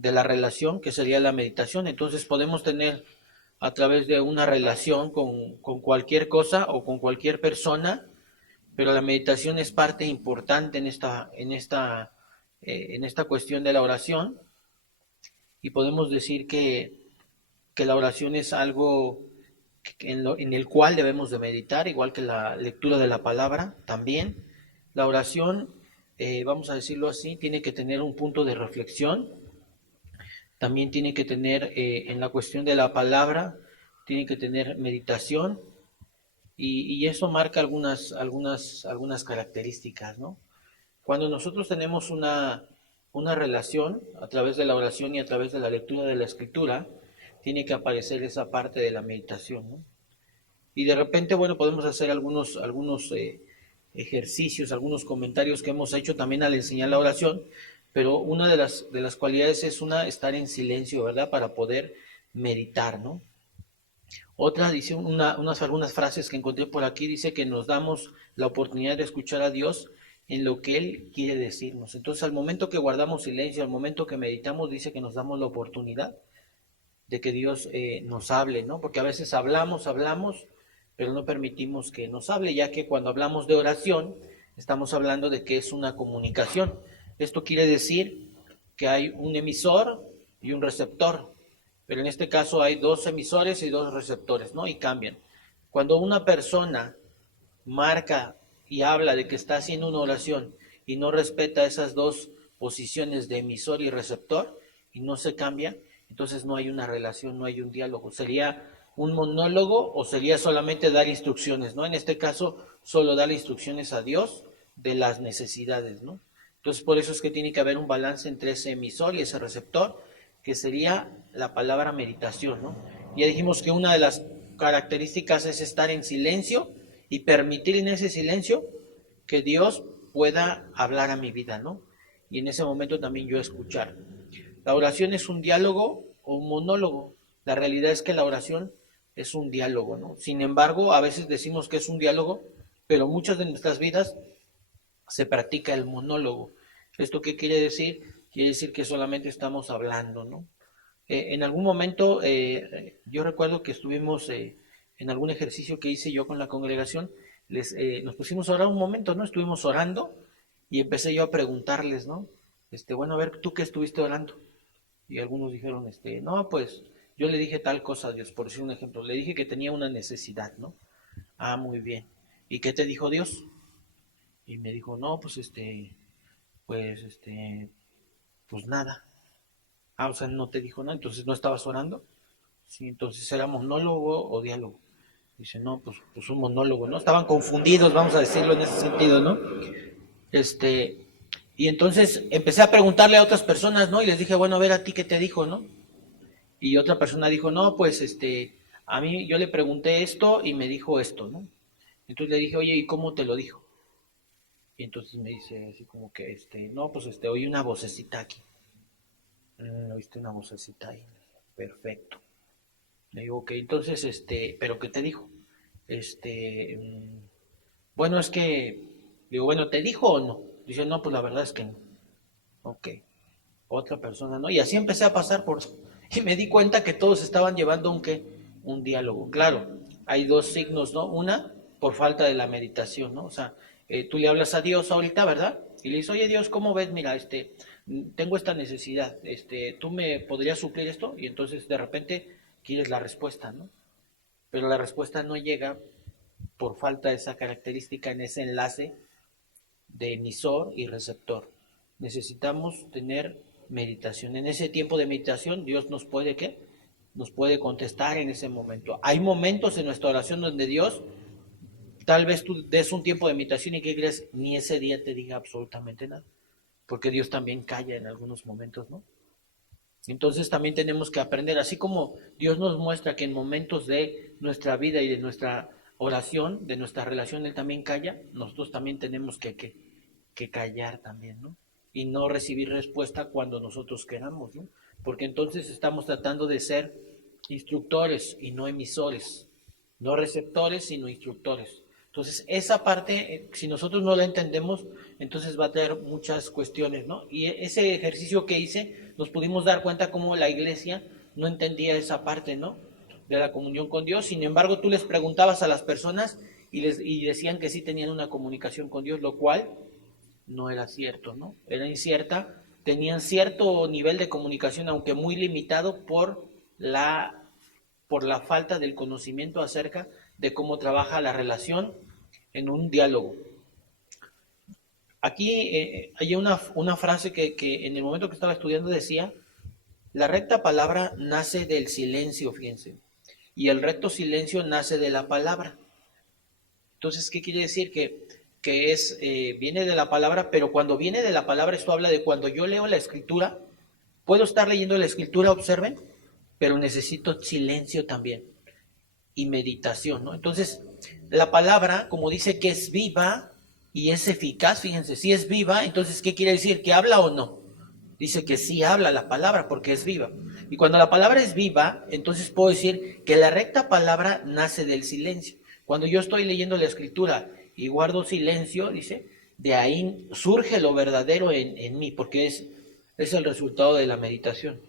de la relación, que sería la meditación. Entonces podemos tener a través de una relación con cualquier cosa o con cualquier persona, pero la meditación es parte importante en esta cuestión de la oración, y podemos decir que la oración es algo en el cual debemos de meditar, igual que la lectura de la palabra también. La oración, vamos a decirlo así, tiene que tener un punto de reflexión, también tiene que tener en la cuestión de la palabra, tiene que tener meditación, y eso marca algunas características, ¿no? Cuando nosotros tenemos una relación a través de la oración y a través de la lectura de la escritura, tiene que aparecer esa parte de la meditación, ¿no? Y de repente, bueno, podemos hacer algunos ejercicios, algunos comentarios que hemos hecho también al enseñar la oración, pero una de las cualidades es estar en silencio, ¿verdad? Para poder meditar, ¿no? Otra dice, algunas frases que encontré por aquí, dice que nos damos la oportunidad de escuchar a Dios en lo que Él quiere decirnos. Entonces, al momento que guardamos silencio, al momento que meditamos, dice que nos damos la oportunidad de que Dios nos hable, ¿no? Porque a veces hablamos, pero no permitimos que nos hable, ya que cuando hablamos de oración, estamos hablando de que es una comunicación. Esto quiere decir que hay un emisor y un receptor, pero en este caso hay dos emisores y dos receptores, ¿no? Y cambian. Cuando una persona marca y habla de que está haciendo una oración y no respeta esas dos posiciones de emisor y receptor y no se cambia, entonces no hay una relación, no hay un diálogo. Sería un monólogo o sería solamente dar instrucciones, ¿no? En este caso, solo dar instrucciones a Dios de las necesidades, ¿no? Entonces, por eso es que tiene que haber un balance entre ese emisor y ese receptor, que sería la palabra meditación, ¿no? Ya dijimos que una de las características es estar en silencio y permitir en ese silencio que Dios pueda hablar a mi vida, ¿no? Y en ese momento también yo escuchar. La oración es un diálogo o un monólogo. La realidad es que la oración es un diálogo, ¿no? Sin embargo, a veces decimos que es un diálogo, pero muchas de nuestras vidas se practica el monólogo. ¿Esto qué quiere decir? Quiere decir que solamente estamos hablando, ¿no? En algún momento, yo recuerdo que estuvimos en algún ejercicio que hice yo con la congregación, nos pusimos a orar un momento, ¿no? Estuvimos orando y empecé yo a preguntarles, ¿no? Bueno, a ver, ¿tú qué estuviste orando? Y algunos dijeron, no, pues yo le dije tal cosa a Dios, por decir un ejemplo, le dije que tenía una necesidad, ¿no? Ah, muy bien. ¿Y qué te dijo Dios? Y me dijo, no, pues pues pues nada. Ah, o sea, no te dijo nada, entonces no estabas orando. Sí, entonces era monólogo o diálogo. Dice, no, pues un monólogo, ¿no? Estaban confundidos, vamos a decirlo en ese sentido, ¿no? Este, y entonces empecé a preguntarle a otras personas, ¿no? Y les dije, bueno, a ver a ti qué te dijo, ¿no? Y otra persona dijo, no, pues a mí yo le pregunté esto y me dijo esto, ¿no? Entonces le dije, oye, ¿y cómo te lo dijo? Y entonces me dice así como que, no, pues oí una vocecita aquí. Oíste una vocecita ahí. Perfecto. Le digo, ok, entonces, ¿pero qué te dijo? Bueno, es que, digo, bueno, ¿te dijo o no? Dice, no, pues la verdad es que no. Ok, otra persona, ¿no? Y así empecé a pasar por, y me di cuenta que todos estaban llevando un diálogo. Claro, hay dos signos, ¿no? Una, por falta de la meditación, ¿no? O sea, tú le hablas a Dios ahorita, ¿verdad? Y le dices, oye Dios, ¿cómo ves? Mira, tengo esta necesidad, ¿tú me podrías suplir esto? Y entonces de repente quieres la respuesta, ¿no? Pero la respuesta no llega por falta de esa característica en ese enlace de emisor y receptor. Necesitamos tener meditación. En ese tiempo de meditación, Dios nos puede, ¿qué? Nos puede contestar en ese momento. Hay momentos en nuestra oración donde Dios, tal vez tú des un tiempo de meditación y que crees, ni ese día te diga absolutamente nada. Porque Dios también calla en algunos momentos, ¿no? Entonces también tenemos que aprender, así como Dios nos muestra que en momentos de nuestra vida y de nuestra oración, de nuestra relación, Él también calla, nosotros también tenemos que callar también, ¿no? Y no recibir respuesta cuando nosotros queramos, ¿no? Porque entonces estamos tratando de ser instructores y no emisores, no receptores, sino instructores. Entonces, esa parte, si nosotros no la entendemos, entonces va a tener muchas cuestiones, ¿no? Y ese ejercicio que hice, nos pudimos dar cuenta cómo la iglesia no entendía esa parte, ¿no? De la comunión con Dios. Sin embargo, tú les preguntabas a las personas y decían que sí tenían una comunicación con Dios, lo cual no era cierto, ¿no? Era incierta, tenían cierto nivel de comunicación, aunque muy limitado por la falta del conocimiento acerca de cómo trabaja la relación en un diálogo. Aquí hay una frase que en el momento que estaba estudiando decía, la recta palabra nace del silencio, fíjense, y el recto silencio nace de la palabra. Entonces, ¿qué quiere decir? Viene de la palabra, pero cuando viene de la palabra, esto habla de cuando yo leo la escritura, puedo estar leyendo la escritura, observen, pero necesito silencio también y meditación, ¿no? Entonces, la palabra, como dice que es viva y es eficaz, fíjense, si es viva, entonces, ¿qué quiere decir? ¿Que habla o no? Dice que sí habla la palabra porque es viva. Y cuando la palabra es viva, entonces puedo decir que la recta palabra nace del silencio. Cuando yo estoy leyendo la escritura y guardo silencio, dice, de ahí surge lo verdadero en mí, porque es el resultado de la meditación.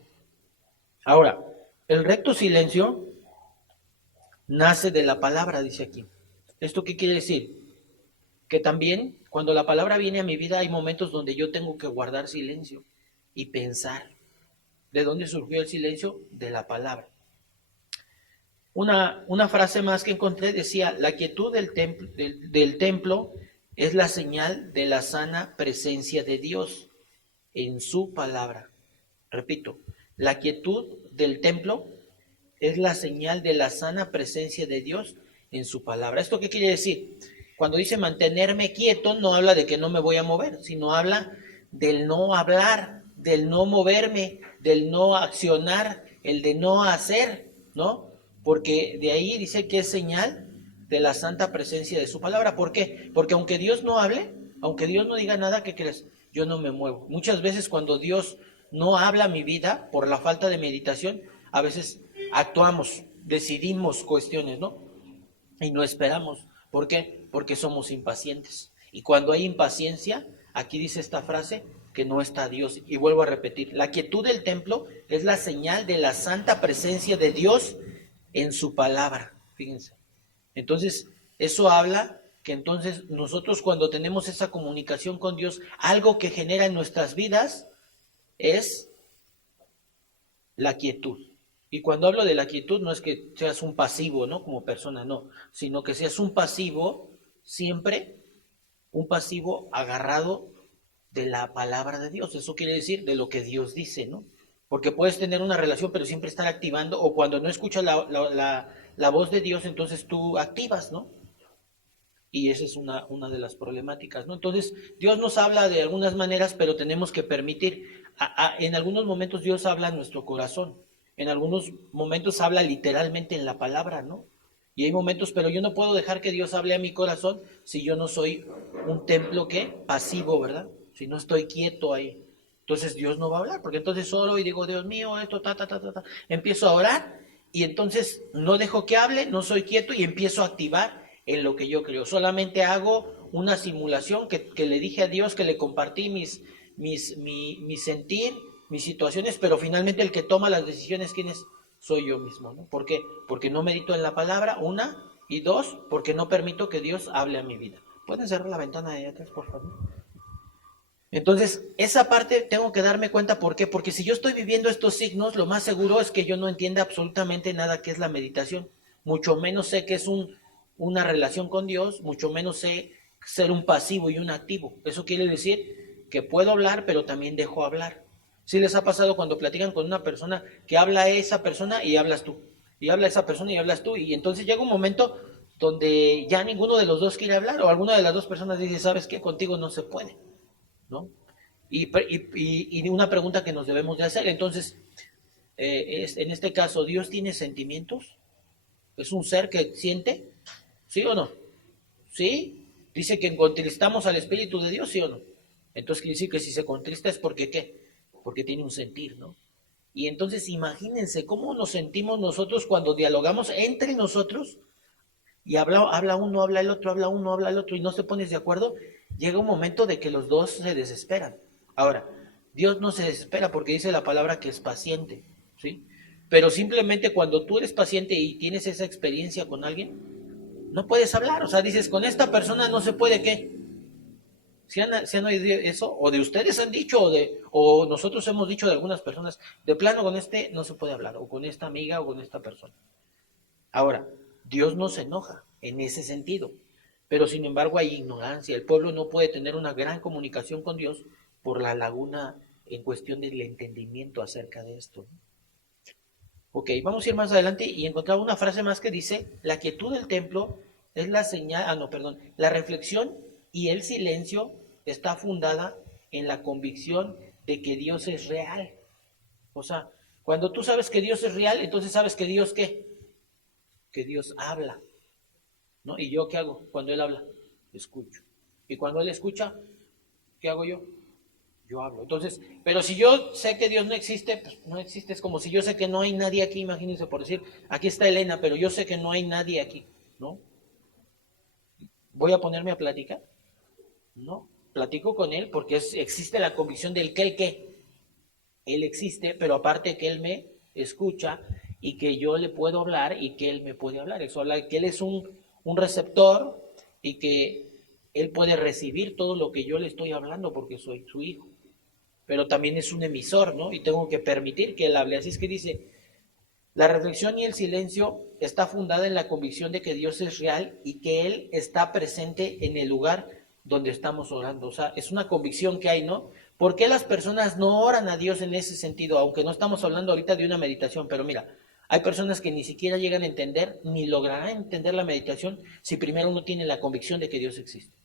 Ahora, el recto silencio nace de la palabra, dice aquí. ¿Esto qué quiere decir? Que también cuando la palabra viene a mi vida hay momentos donde yo tengo que guardar silencio y pensar. ¿De dónde surgió el silencio? De la palabra. Una frase más que encontré decía, la quietud del templo es la señal de la sana presencia de Dios en su palabra. Repito, la quietud del templo es la señal de la sana presencia de Dios en su palabra. ¿Esto qué quiere decir? Cuando dice mantenerme quieto, no habla de que no me voy a mover, sino habla del no hablar, del no moverme, del no accionar, el de no hacer, ¿no? Porque de ahí dice que es señal de la santa presencia de su palabra. ¿Por qué? Porque aunque Dios no hable, aunque Dios no diga nada, ¿qué crees? Yo no me muevo. Muchas veces cuando Dios no habla mi vida por la falta de meditación, a veces actuamos, decidimos cuestiones, ¿no? Y no esperamos. ¿Por qué? Porque somos impacientes. Y cuando hay impaciencia, aquí dice esta frase, que no está Dios. Y vuelvo a repetir, la quietud del templo es la señal de la santa presencia de Dios en su palabra. Fíjense. Entonces, eso habla que entonces nosotros cuando tenemos esa comunicación con Dios, algo que genera en nuestras vidas es la quietud. Y cuando hablo de la quietud no es que seas un pasivo, ¿no? Como persona, no, sino que seas un pasivo siempre, un pasivo agarrado de la palabra de Dios. Eso quiere decir de lo que Dios dice, ¿no? Porque puedes tener una relación pero siempre estar activando, o cuando no escuchas la voz de Dios, entonces tú activas, ¿no? Y esa es una de las problemáticas, ¿no? Entonces, Dios nos habla de algunas maneras, pero tenemos que permitir. En algunos momentos Dios habla en nuestro corazón, en algunos momentos habla literalmente en la palabra, ¿no? Y hay momentos, pero yo no puedo dejar que Dios hable a mi corazón si yo no soy un templo que pasivo, ¿verdad? Si no estoy quieto ahí. Entonces Dios no va a hablar, porque entonces oro y digo, Dios mío, esto, empiezo a orar y entonces no dejo que hable, no soy quieto y empiezo a activar en lo que yo creo. Solamente hago una simulación que le dije a Dios, que le compartí mi sentir, mis situaciones, pero finalmente el que toma las decisiones, ¿quién es? Soy yo mismo, ¿no? ¿Por qué? Porque no medito en la palabra, una, y dos, porque no permito que Dios hable a mi vida. ¿Pueden cerrar la ventana de allá atrás, por favor? Entonces, esa parte tengo que darme cuenta, ¿por qué? Porque si yo estoy viviendo estos signos, lo más seguro es que yo no entienda absolutamente nada que es la meditación. Mucho menos sé que es una relación con Dios, mucho menos sé ser un pasivo y un activo. Eso quiere decir que puedo hablar, pero también dejo hablar. ¿Sí les ha pasado cuando platican con una persona que habla esa persona y hablas tú? Y habla esa persona y hablas tú. Y entonces llega un momento donde ya ninguno de los dos quiere hablar, o alguna de las dos personas dice, ¿sabes qué? Contigo no se puede, ¿no? Y una pregunta que nos debemos de hacer, entonces, en este caso, ¿Dios tiene sentimientos? ¿Es un ser que siente? ¿Sí o no? ¿Sí? Dice que contristamos al Espíritu de Dios, ¿sí o no? Entonces quiere decir que si se contrista es porque ¿qué? Porque tiene un sentir, ¿no? Y entonces imagínense cómo nos sentimos nosotros cuando dialogamos entre nosotros y habla uno, habla el otro, habla uno, habla el otro y no se pones de acuerdo, llega un momento de que los dos se desesperan. Ahora, Dios no se desespera porque dice la palabra que es paciente, ¿sí? Pero simplemente cuando tú eres paciente y tienes esa experiencia con alguien, no puedes hablar, o sea, dices, con esta persona no se puede, ¿qué? ¿Se han oído eso? O de ustedes han dicho, o nosotros hemos dicho de algunas personas, de plano con este no se puede hablar, o con esta amiga o con esta persona. Ahora, Dios no se enoja en ese sentido, pero sin embargo hay ignorancia. El pueblo no puede tener una gran comunicación con Dios por la laguna en cuestión del entendimiento acerca de esto. Ok, vamos a ir más adelante y encontrar una frase más que dice, la quietud del templo es la señal, no, perdón, la reflexión y el silencio está fundada en la convicción de que Dios es real. O sea, cuando tú sabes que Dios es real, entonces sabes que Dios, ¿qué? Que Dios habla, ¿no? ¿Y yo qué hago cuando Él habla? Escucho. Y cuando Él escucha, ¿qué hago yo? Yo hablo. Entonces, pero si yo sé que Dios no existe, pues no existe. Es como si yo sé que no hay nadie aquí, imagínense por decir, aquí está Elena, pero yo sé que no hay nadie aquí, ¿no? ¿Voy a ponerme a platicar? No. Platico con Él porque existe la convicción del que Él existe, pero aparte que Él me escucha y que yo le puedo hablar y que Él me puede hablar. Eso habla de que Él es un receptor y que Él puede recibir todo lo que yo le estoy hablando porque soy su hijo. Pero también es un emisor, ¿no? Y tengo que permitir que Él hable. Así es que dice, la reflexión y el silencio está fundada en la convicción de que Dios es real y que Él está presente en el lugar donde estamos orando. O sea, es una convicción que hay, ¿no? ¿Por qué las personas no oran a Dios en ese sentido? Aunque no estamos hablando ahorita de una meditación, pero mira, hay personas que ni siquiera llegan a entender, ni lograrán entender la meditación si primero no tienen la convicción de que Dios existe.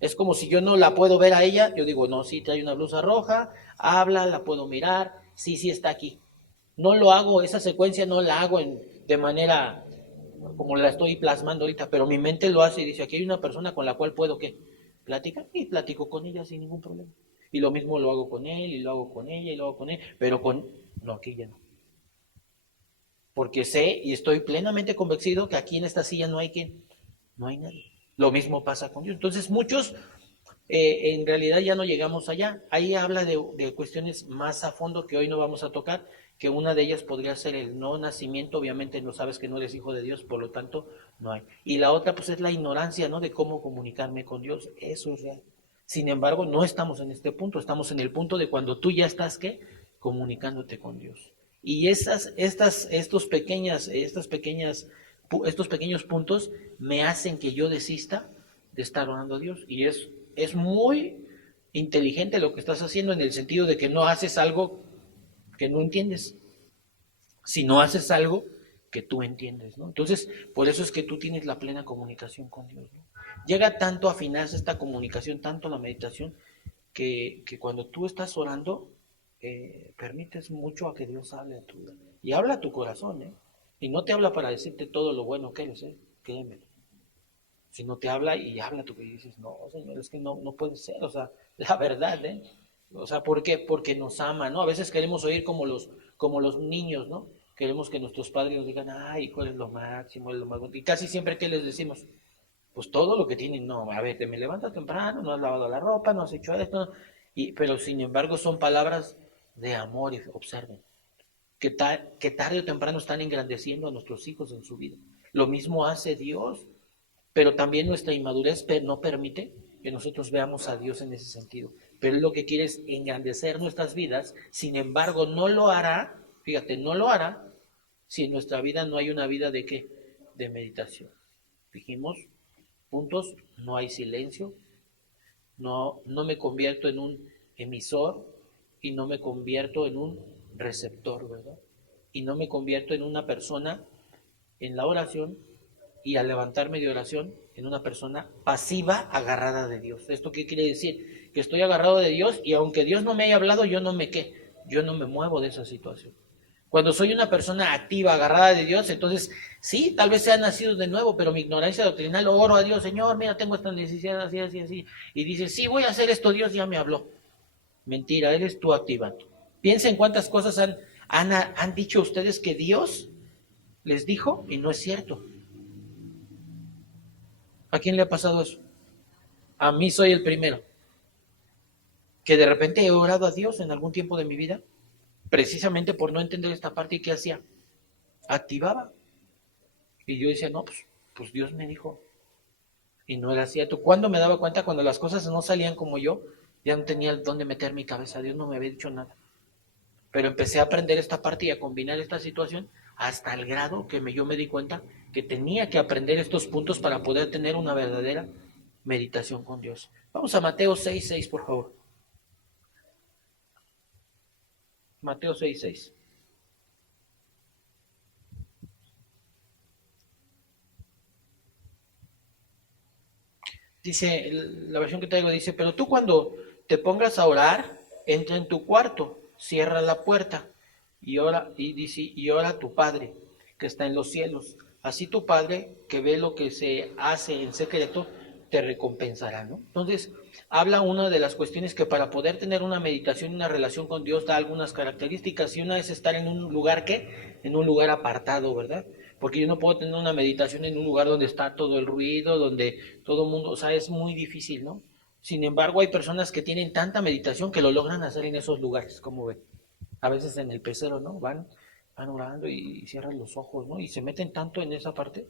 Es como si yo no la puedo ver a ella, yo digo, no, sí trae una blusa roja, habla, la puedo mirar, sí, sí está aquí. No lo hago, esa secuencia no la hago de manera como la estoy plasmando ahorita, pero mi mente lo hace y dice, aquí hay una persona con la cual puedo, ¿qué? Platicar y platico con ella sin ningún problema. Y lo mismo lo hago con él, y lo hago con ella, y lo hago con él, pero no, aquí ya no. Porque sé y estoy plenamente convencido que aquí en esta silla no hay quien, no hay nadie. Lo mismo pasa con Dios. Entonces muchos en realidad ya no llegamos allá. Ahí habla de cuestiones más a fondo que hoy no vamos a tocar, que una de ellas podría ser el no nacimiento, obviamente no sabes que no eres hijo de Dios, por lo tanto no hay. Y la otra pues es la ignorancia, ¿no? De cómo comunicarme con Dios, eso es real. Sin embargo, no estamos en este punto, estamos en el punto de cuando tú ya estás, ¿qué? Comunicándote con Dios. Y estos pequeños puntos me hacen que yo desista de estar orando a Dios. Y es muy inteligente lo que estás haciendo en el sentido de que no haces algo que no entiendes, sino haces algo que tú entiendes, ¿no? Entonces, por eso es que tú tienes la plena comunicación con Dios, ¿no? Llega tanto a afinarse esta comunicación, tanto la meditación, que cuando tú estás orando, permites mucho a que Dios hable a tu vida. Y habla a tu corazón, ¿eh? Y no te habla para decirte todo lo bueno que eres, ¿eh? Créeme. Sino te habla y habla tú que dices, no, Señor, es que no puede ser, o sea, la verdad, ¿eh? O sea, ¿por qué? Porque nos ama, ¿no? A veces queremos oír como los niños, ¿no? Queremos que nuestros padres nos digan, ay, ¿cuál es lo máximo? Es lo más bonito. Y casi siempre, ¿qué les decimos? Pues todo lo que tienen, no, a ver, te me levantas temprano, no has lavado la ropa, no has hecho esto, pero sin embargo son palabras de amor, y observen, que tarde o temprano están engrandeciendo a nuestros hijos en su vida. Lo mismo hace Dios, pero también nuestra inmadurez no permite que nosotros veamos a Dios en ese sentido. Pero Él lo que quiere es engrandecer nuestras vidas, sin embargo no lo hará, fíjate, no lo hará si en nuestra vida no hay una vida de qué, de meditación. Dijimos, puntos, no hay silencio, no me convierto en un emisor y no me convierto en un receptor, ¿verdad? Y no me convierto en una persona en la oración y al levantarme de oración en una persona pasiva agarrada de Dios. ¿Esto qué quiere decir? Que estoy agarrado de Dios y aunque Dios no me haya hablado, yo no me muevo de esa situación. Cuando soy una persona activa, agarrada de Dios, entonces sí, tal vez sea nacido de nuevo, pero mi ignorancia doctrinal, oro a Dios, Señor, mira, tengo esta necesidad, así, así, así. Y dice, sí, voy a hacer esto, Dios ya me habló. Mentira, eres tú activando. Piensen cuántas cosas han dicho ustedes que Dios les dijo y no es cierto. ¿A quién le ha pasado eso? A mí soy el primero, que de repente he orado a Dios en algún tiempo de mi vida, precisamente por no entender esta parte. ¿Y qué hacía? Activaba. Y yo decía, no, pues Dios me dijo. Y no era cierto. ¿Cuándo me daba cuenta? Cuando las cosas no salían como yo, ya no tenía dónde meter mi cabeza. Dios no me había dicho nada. Pero empecé a aprender esta parte y a combinar esta situación hasta el grado que yo me di cuenta que tenía que aprender estos puntos para poder tener una verdadera meditación con Dios. Vamos a Mateo 6:6, por favor. Mateo 6:6. Dice, la versión que traigo dice, pero tú cuando te pongas a orar, entra en tu cuarto, cierra la puerta y ora, y dice, y ora a tu Padre que está en los cielos. Así tu Padre que ve lo que se hace en secreto, te recompensará, ¿no? Entonces, habla una de las cuestiones que para poder tener una meditación y una relación con Dios da algunas características, y una es estar en un lugar que, en un lugar apartado, ¿verdad? Porque yo no puedo tener una meditación en un lugar donde está todo el ruido, donde todo el mundo, o sea, es muy difícil, ¿no? Sin embargo, hay personas que tienen tanta meditación que lo logran hacer en esos lugares, como ven. A veces en el pecero, ¿no? Van orando y cierran los ojos, ¿no? Y se meten tanto en esa parte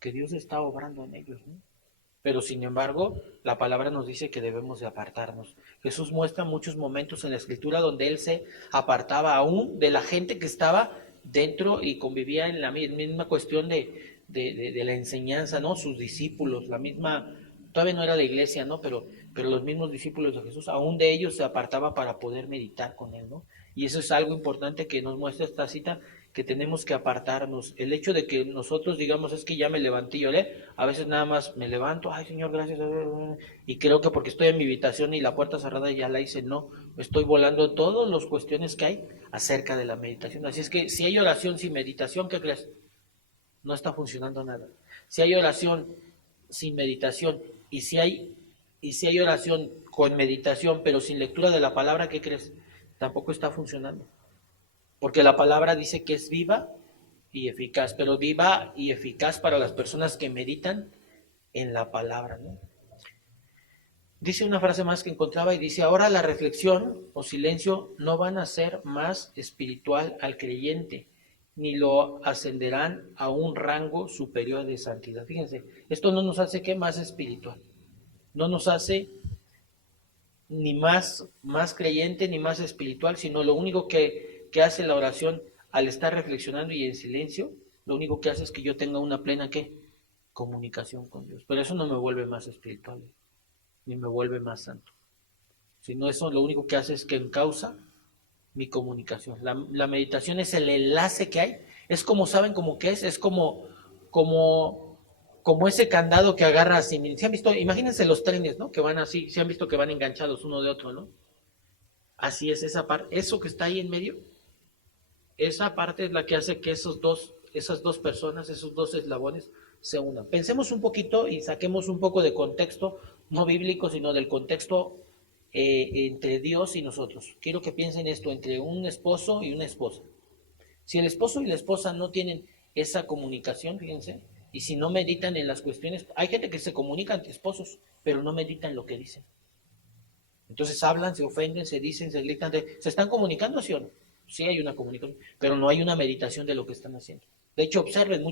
que Dios está obrando en ellos, ¿no? Pero sin embargo, la palabra nos dice que debemos de apartarnos. Jesús muestra muchos momentos en la escritura donde él se apartaba aún de la gente que estaba dentro y convivía en la misma cuestión de la enseñanza, ¿no? Sus discípulos, la misma, todavía no era la iglesia, ¿no? Pero los mismos discípulos de Jesús, aún de ellos se apartaba para poder meditar con él, ¿no? Y eso es algo importante que nos muestra esta cita, que tenemos que apartarnos. El hecho de que nosotros digamos, es que ya me levanté y lloré, a veces nada más me levanto, ay Señor, gracias, y creo que porque estoy en mi habitación y la puerta cerrada ya la hice, no, estoy volando todas las cuestiones que hay acerca de la meditación. Así es que si hay oración sin meditación, ¿qué crees? No está funcionando nada. Si hay oración sin meditación y si hay oración con meditación pero sin lectura de la palabra, ¿qué crees? Tampoco está funcionando. Porque la palabra dice que es viva y eficaz, pero viva y eficaz para las personas que meditan en la palabra, ¿no? Dice una frase más que encontraba y dice, ahora la reflexión o silencio no van a ser más espiritual al creyente, ni lo ascenderán a un rango superior de santidad. Fíjense, esto no nos hace que más espiritual, no nos hace ni más creyente ni más espiritual, sino lo único que hace la oración al estar reflexionando y en silencio, lo único que hace es que yo tenga una plena ¿qué? Comunicación con Dios. Pero eso no me vuelve más espiritual, ni me vuelve más santo. Sino eso lo único que hace es que encausa mi comunicación. La meditación es el enlace que hay. Es como, ¿saben cómo que es? Como, como ese candado que agarra así. ¿Se han visto? Imagínense los trenes, ¿no? Que van así, se han visto que van enganchados uno de otro, ¿no? Así es esa parte, eso que está ahí en medio, esa parte es la que hace que esas dos personas, esos dos eslabones se unan. Pensemos un poquito y saquemos un poco de contexto, no bíblico, sino del contexto entre Dios y nosotros. Quiero que piensen esto, entre un esposo y una esposa. Si el esposo y la esposa no tienen esa comunicación, fíjense, y si no meditan en las cuestiones, hay gente que se comunica entre esposos, pero no meditan lo que dicen. Entonces hablan, se ofenden, se dicen, se gritan, ¿se están comunicando, sí o no? Sí hay una comunicación, pero no hay una meditación de lo que están haciendo. De hecho, observen,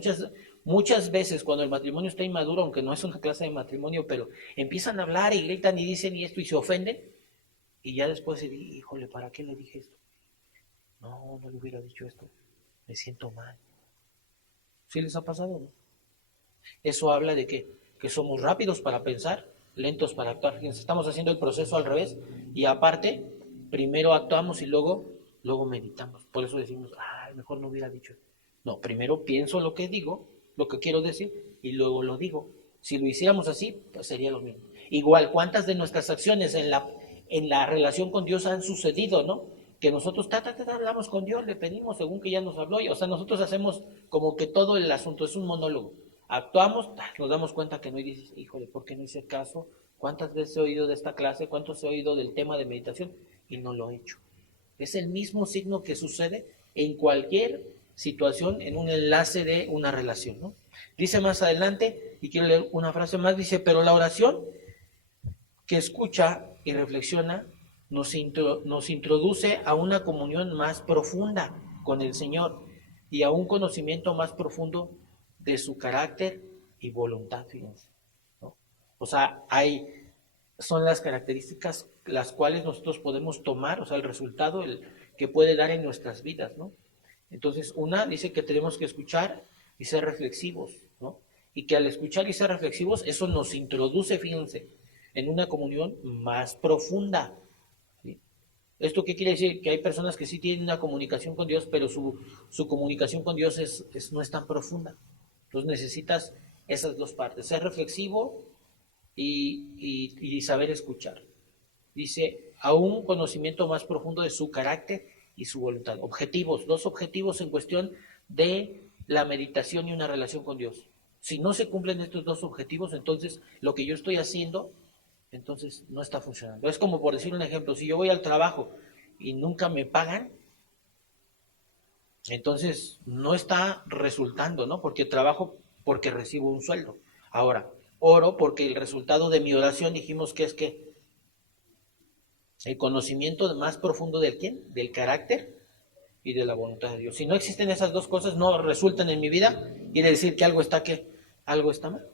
muchas veces cuando el matrimonio está inmaduro, aunque no es una clase de matrimonio, pero empiezan a hablar y gritan y dicen y esto y se ofenden, y ya después se dice, híjole, ¿para qué le dije esto? No, no le hubiera dicho esto, me siento mal. ¿Sí les ha pasado, no? Eso habla de que somos rápidos para pensar, lentos para actuar. Fíjense, estamos haciendo el proceso al revés y aparte, primero actuamos y luego meditamos. Por eso decimos, mejor no hubiera dicho. No, primero pienso lo que digo, lo que quiero decir y luego lo digo. Si lo hiciéramos así, pues sería lo mismo. Igual, ¿cuántas de nuestras acciones en la relación con Dios han sucedido, no? Que nosotros hablamos con Dios, le pedimos según que ya nos habló, o sea, nosotros hacemos como que todo el asunto es un monólogo. Actuamos, nos damos cuenta que no, y dices, híjole, ¿por qué no hice caso? ¿Cuántas veces he oído de esta clase? ¿Cuántos he oído del tema de meditación? Y no lo he hecho. Es el mismo signo que sucede en cualquier situación, en un enlace de una relación, ¿no? Dice más adelante, Y quiero leer una frase más, dice, pero la oración que escucha y reflexiona nos introduce a una comunión más profunda con el Señor y a un conocimiento más profundo de su carácter y voluntad, fíjense, ¿no? O sea, son las características las cuales nosotros podemos tomar, o sea, el resultado que puede dar en nuestras vidas, ¿no? Entonces, una dice que tenemos que escuchar y ser reflexivos, ¿no? Y que al escuchar y ser reflexivos, eso nos introduce, fíjense, en una comunión más profunda, ¿sí? ¿Esto qué quiere decir? Que hay personas que sí tienen una comunicación con Dios, pero su comunicación con Dios no es tan profunda. Entonces necesitas esas dos partes, ser reflexivo y saber escuchar. Dice, a un conocimiento más profundo de su carácter y su voluntad. Objetivos, dos objetivos en cuestión de la meditación y una relación con Dios. Si no se cumplen estos dos objetivos, entonces lo que yo estoy haciendo, entonces no está funcionando. Es como por decir un ejemplo, si yo voy al trabajo y nunca me pagan, entonces no está resultando, ¿no? Porque trabajo porque recibo un sueldo. Ahora, oro porque el resultado de mi oración dijimos que es que el conocimiento más profundo del quién, del carácter y de la voluntad de Dios. Si no existen esas dos cosas, no resultan en mi vida, quiere decir que algo está mal.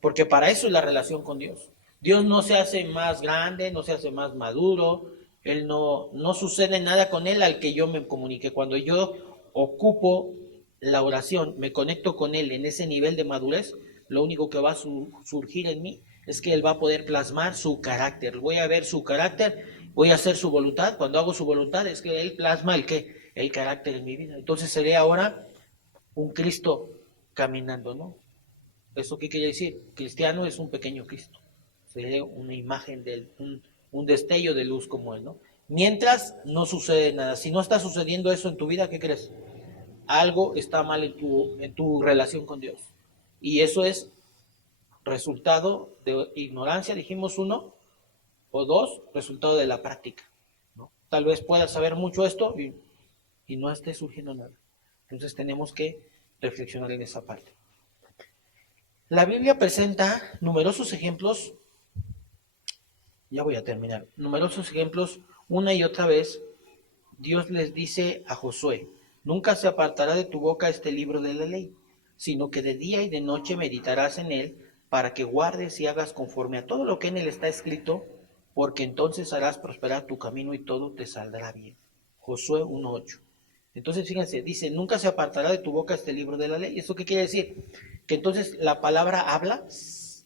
Porque para eso es la relación con Dios. Dios no se hace más grande, no se hace más maduro, él no sucede nada con él al que yo me comunique. Cuando yo ocupo la oración, me conecto con él en ese nivel de madurez, lo único que va a surgir en mí es que él va a poder plasmar su carácter. Voy a ver su carácter, voy a hacer su voluntad. Cuando hago su voluntad es que él plasma el carácter en mi vida. Entonces seré ahora un Cristo caminando, ¿no? ¿Eso qué quiere decir? Cristiano es un pequeño Cristo. Seré una imagen de él, un destello de luz como él, ¿no? Mientras no sucede nada. Si no está sucediendo eso en tu vida, ¿qué crees? Algo está mal en tu relación con Dios. Y eso es resultado de ignorancia, dijimos uno, o dos, resultado de la práctica, ¿no? Tal vez puedas saber mucho esto y no esté surgiendo nada. Entonces tenemos que reflexionar en esa parte. La Biblia presenta numerosos ejemplos, ya voy a terminar, numerosos ejemplos, una y otra vez, Dios les dice a Josué, nunca se apartará de tu boca este libro de la ley, sino que de día y de noche meditarás en él, para que guardes y hagas conforme a todo lo que en él está escrito, porque entonces harás prosperar tu camino y todo te saldrá bien. Josué 1:8. Entonces, fíjense, dice, nunca se apartará de tu boca este libro de la ley. ¿Eso qué quiere decir? Que entonces la palabra habla.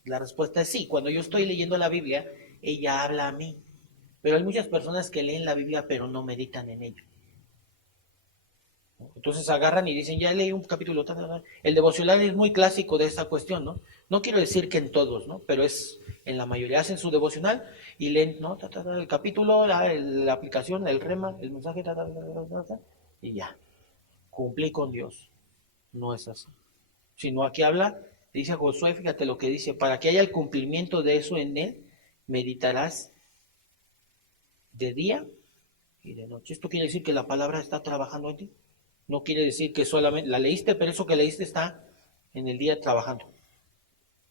La respuesta es sí. Cuando yo estoy leyendo la Biblia, ella habla a mí. Pero hay muchas personas que leen la Biblia pero no meditan en ello. Entonces agarran y dicen, ya leí un capítulo. El devocional es muy clásico de esa cuestión, ¿no? No quiero decir que en todos, ¿no? Pero es en la mayoría. Hacen su devocional y leen, ¿no? El capítulo, la aplicación, el rema, el mensaje, y ya. Cumplí con Dios. No es así. Sino aquí habla, dice Josué, fíjate lo que dice, para que haya el cumplimiento de eso en él, meditarás de día y de noche. Esto quiere decir que la palabra está trabajando en ti. No quiere decir que solamente la leíste, pero eso que leíste está en el día trabajando.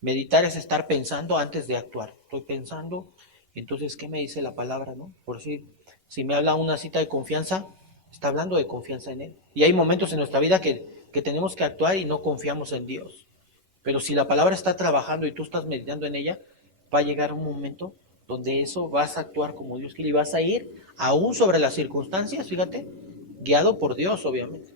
Meditar es estar pensando antes de actuar. Estoy pensando, entonces, ¿qué me dice la palabra, no? Por decir, si me habla una cita de confianza, está hablando de confianza en él. Y hay momentos en nuestra vida que tenemos que actuar y no confiamos en Dios. Pero si la palabra está trabajando y tú estás meditando en ella, va a llegar un momento donde eso vas a actuar como Dios quiere y vas a ir aún sobre las circunstancias, fíjate, guiado por Dios, obviamente.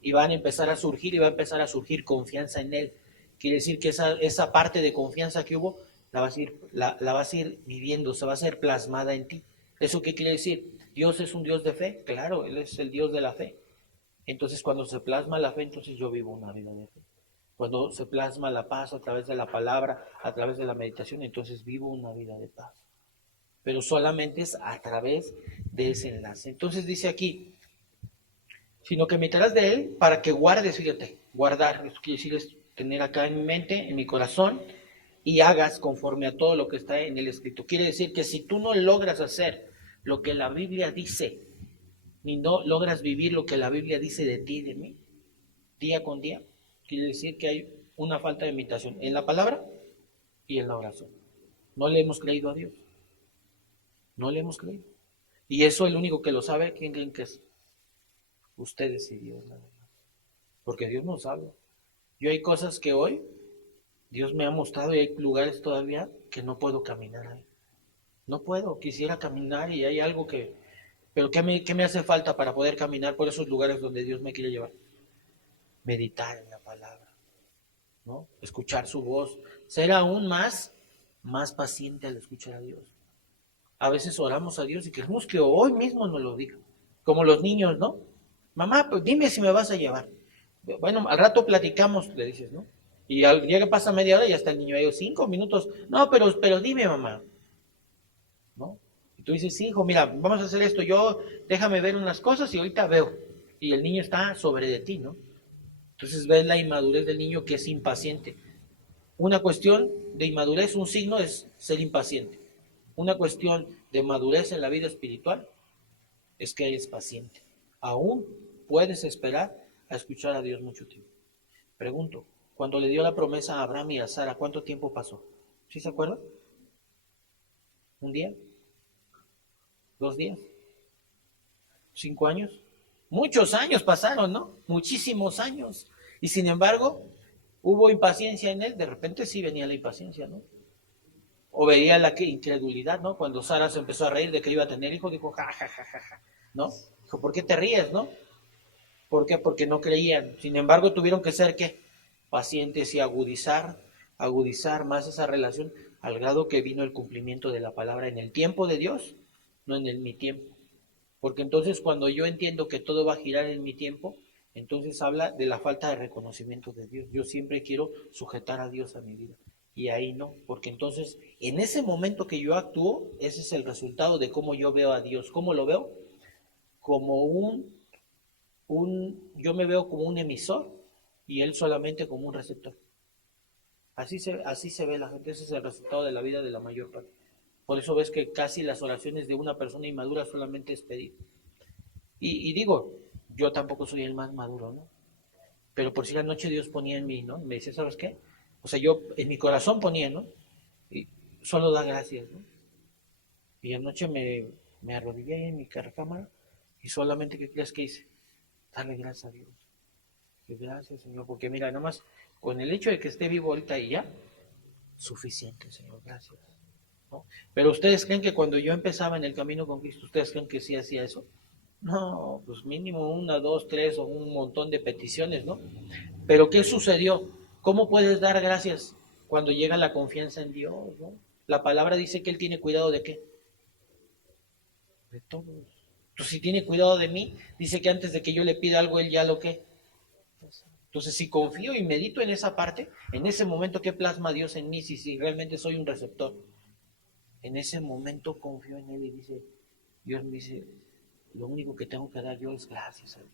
Y van a empezar a surgir y va a empezar a surgir confianza en Él. Quiere decir que esa parte de confianza que hubo la vas a ir viviendo, se va a ser plasmada en ti. ¿Eso qué quiere decir? ¿Dios es un Dios de fe? Claro, Él es el Dios de la fe. Entonces cuando se plasma la fe, entonces yo vivo una vida de fe. Cuando se plasma la paz a través de la palabra, a través de la meditación, entonces vivo una vida de paz. Pero solamente es a través de ese enlace. Entonces dice aquí, sino que meditarás de él para que guardes, fíjate, guardar, esto quiere decir es tener acá en mi mente, en mi corazón, y hagas conforme a todo lo que está en el escrito. Quiere decir que si tú no logras hacer lo que la Biblia dice, ni no logras vivir lo que la Biblia dice de ti y de mí, día con día, quiere decir que una falta de imitación en la palabra y en la oración. No le hemos creído a Dios. No le hemos creído. Y eso el único que lo sabe, ¿quién creen que es? Ustedes y Dios, la verdad. Porque Dios nos habla. Yo hay cosas que hoy Dios me ha mostrado y hay lugares todavía que no puedo caminar ahí. No puedo, quisiera caminar y hay algo que... Pero ¿qué me hace falta para poder caminar por esos lugares donde Dios me quiere llevar? Meditar en la palabra, ¿no? Escuchar su voz, ser aún más paciente al escuchar a Dios. A veces oramos a Dios y queremos que hoy mismo nos lo diga, como los niños, ¿no? Mamá, pues dime si me vas a llevar. Bueno, al rato platicamos, le dices, ¿no? Y llega, pasa media hora y ya está el niño ahí, 5 minutos. No, pero dime, mamá, ¿no? Y tú dices, sí, hijo, mira, vamos a hacer esto, déjame ver unas cosas y ahorita veo. Y el niño está sobre de ti, ¿no? Entonces ves la inmadurez del niño que es impaciente. Una cuestión de inmadurez, un signo es ser impaciente. Una cuestión de madurez en la vida espiritual es que eres paciente. Aún puedes esperar a escuchar a Dios mucho tiempo. Pregunto, cuando le dio la promesa a Abraham y a Sara, ¿cuánto tiempo pasó? ¿Sí se acuerdan? ¿Un día? ¿2 días? ¿5 años? Muchos años pasaron, ¿no? Muchísimos años. Y sin embargo, hubo impaciencia en él. De repente sí venía la impaciencia, ¿no? O veía la incredulidad, ¿no? Cuando Sara se empezó a reír de que iba a tener hijos, dijo, ja, ja, ja, ja, ja, ¿no? Dijo, ¿por qué te ríes, no? ¿Por qué? Porque no creían. Sin embargo, tuvieron que ser, ¿qué? Pacientes y agudizar más esa relación al grado que vino el cumplimiento de la palabra en el tiempo de Dios, no en mi tiempo. Porque entonces cuando yo entiendo que todo va a girar en mi tiempo, entonces habla de la falta de reconocimiento de Dios. Yo siempre quiero sujetar a Dios a mi vida. Y ahí no, porque entonces en ese momento que yo actúo, ese es el resultado de cómo yo veo a Dios. ¿Cómo lo veo? Como yo me veo como un emisor y él solamente como un receptor. Así se ve la gente, ese es el resultado de la vida de la mayor parte. Por eso ves que casi las oraciones de una persona inmadura solamente es pedir. Y digo, yo tampoco soy el más maduro, ¿no? Pero por si la noche Dios ponía en mí, ¿no? Me dice, ¿sabes qué? O sea, yo en mi corazón ponía, ¿no? Y solo da gracias, ¿no? Y anoche me arrodillé en mi recámara y solamente, ¿qué crees que hice? Darle gracias a Dios. Que gracias, Señor, porque mira, nada más con el hecho de que esté vivo ahorita y ya, suficiente, Señor, gracias. ¿No? Pero ustedes creen que cuando yo empezaba en el camino con Cristo, ¿ustedes creen que sí hacía eso? No, pues mínimo 1, 2, 3 o un montón de peticiones, ¿no? Pero ¿qué sucedió? ¿Cómo puedes dar gracias cuando llega la confianza en Dios, ¿no? La palabra dice que Él tiene cuidado de ¿qué? De todos. Entonces, si tiene cuidado de mí, dice que antes de que yo le pida algo, Él ya lo ¿qué? Entonces, si confío y medito en esa parte, en ese momento que plasma Dios en mí, si realmente soy un receptor, en ese momento confío en Él y Dios me dice, lo único que tengo que dar yo es gracias a Dios,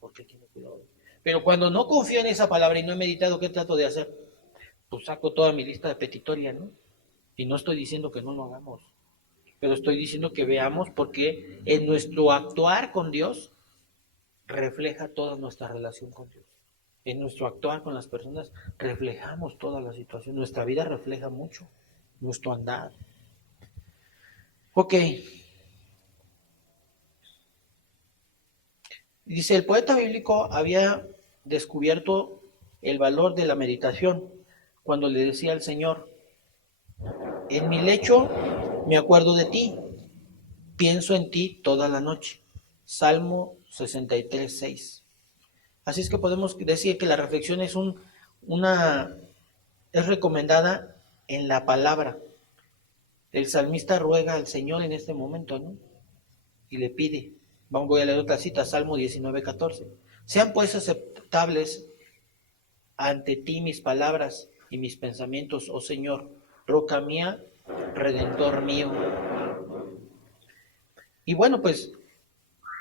porque tiene cuidado de mí. Pero cuando no confío en esa palabra y no he meditado, ¿qué trato de hacer? Pues saco toda mi lista de petitoria, ¿no? Y no estoy diciendo que no lo hagamos, pero estoy diciendo que veamos porque en nuestro actuar con Dios refleja toda nuestra relación con Dios. En nuestro actuar con las personas reflejamos toda la situación. Nuestra vida refleja mucho nuestro andar. Ok. Dice, el poeta bíblico había descubierto el valor de la meditación cuando le decía al Señor, en mi lecho me acuerdo de ti, pienso en ti toda la noche. Salmo 63:6. Así es que podemos decir que la reflexión es recomendada en la palabra. El salmista ruega al Señor en este momento, ¿no? Y le pide. Voy a leer otra cita, Salmo 19:14. Sean pues aceptables ante ti mis palabras y mis pensamientos, oh Señor, roca mía, redentor mío. Y bueno, pues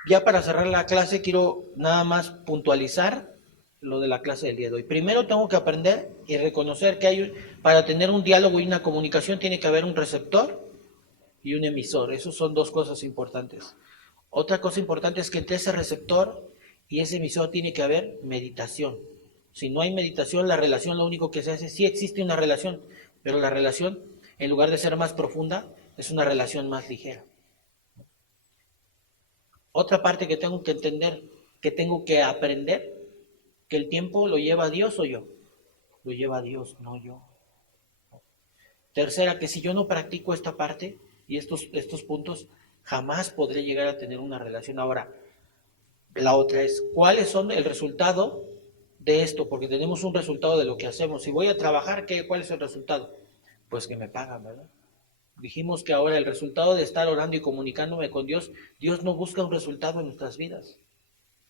ya para cerrar la clase quiero nada más puntualizar lo de la clase del día de hoy. Primero tengo que aprender y reconocer que para tener un diálogo y una comunicación tiene que haber un receptor y un emisor. Esas son 2 cosas importantes. Otra cosa importante es que entre ese receptor y ese emisor tiene que haber meditación. Si no hay meditación, la relación lo único que se hace, sí existe una relación, pero la relación, en lugar de ser más profunda, es una relación más ligera. Otra parte que tengo que entender, que tengo que aprender, que el tiempo lo lleva Dios o yo. Lo lleva Dios, no yo. Tercera, que si yo no practico esta parte y estos puntos, jamás podré llegar a tener una relación. Ahora, la otra es, ¿cuáles son el resultado de esto? Porque tenemos un resultado de lo que hacemos. Si voy a trabajar, ¿cuál es el resultado? Pues que me pagan, ¿verdad? Dijimos que ahora el resultado de estar orando y comunicándome con Dios, Dios no busca un resultado en nuestras vidas.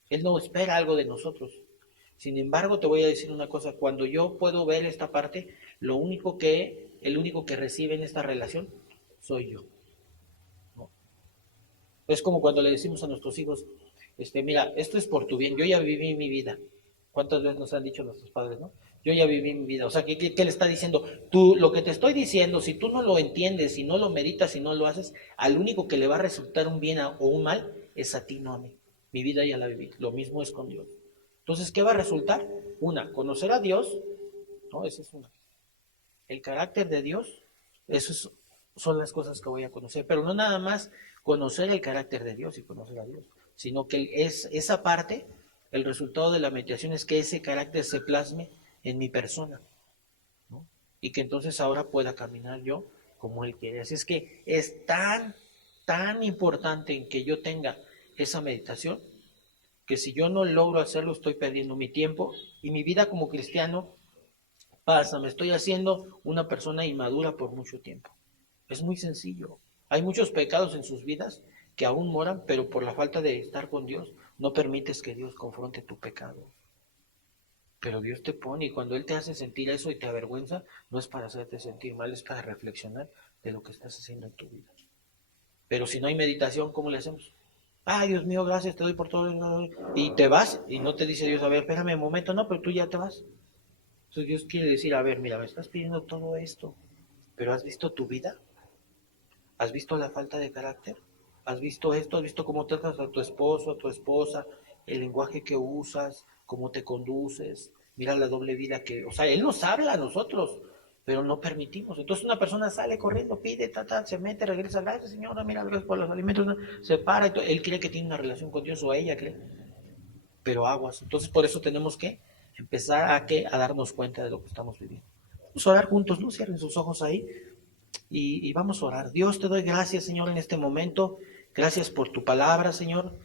Él no espera algo de nosotros. Sin embargo, te voy a decir una cosa, cuando yo puedo ver esta parte, el único que recibe en esta relación soy yo. ¿No? Es como cuando le decimos a nuestros hijos, mira, esto es por tu bien, yo ya viví mi vida. ¿Cuántas veces nos han dicho nuestros padres, no? Yo ya viví mi vida. O sea, ¿qué le está diciendo? Tú, lo que te estoy diciendo, si tú no lo entiendes, si no lo meditas, si no lo haces, al único que le va a resultar un bien o un mal es a ti, no a mí. Mi vida ya la viví. Lo mismo es con Dios. Entonces, ¿qué va a resultar? Una, conocer a Dios, ¿no? Esa es una. El carácter de Dios, esas son las cosas que voy a conocer. Pero no nada más conocer el carácter de Dios y conocer a Dios, sino que es esa parte, el resultado de la meditación es que ese carácter se plasme en mi persona, ¿no? Y que entonces ahora pueda caminar yo como Él quiere. Así es que es tan importante en que yo tenga esa meditación, que si yo no logro hacerlo estoy perdiendo mi tiempo y mi vida como cristiano pasa, me estoy haciendo una persona inmadura por mucho tiempo. Es muy sencillo. Hay muchos pecados en sus vidas que aún moran, pero por la falta de estar con Dios no permites que Dios confronte tu pecado. Pero Dios te pone y cuando Él te hace sentir eso y te avergüenza, no es para hacerte sentir mal, es para reflexionar de lo que estás haciendo en tu vida. Pero si no hay meditación, ¿cómo le hacemos? Ay, Dios mío, gracias, te doy por todo. Y te vas y no te dice Dios, a ver, espérame un momento, no, pero tú ya te vas. Entonces Dios quiere decir, a ver, mira, me estás pidiendo todo esto, pero ¿has visto tu vida? ¿Has visto la falta de carácter? ¿Has visto esto? ¿Has visto cómo tratas a tu esposo, a tu esposa? El lenguaje que usas, cómo te conduces. Mira la doble vida que... O sea, Él nos habla a nosotros, pero no permitimos. Entonces una persona sale corriendo, pide, se mete, regresa, gracias señora, mira, gracias por los alimentos, se para, y él cree que tiene una relación con Dios o ella cree, pero aguas. Entonces por eso tenemos que empezar a darnos cuenta de lo que estamos viviendo. Vamos a orar juntos, ¿no? Cierren sus ojos ahí. Y vamos a orar. Dios, te doy gracias, Señor, en este momento. Gracias por tu palabra, Señor.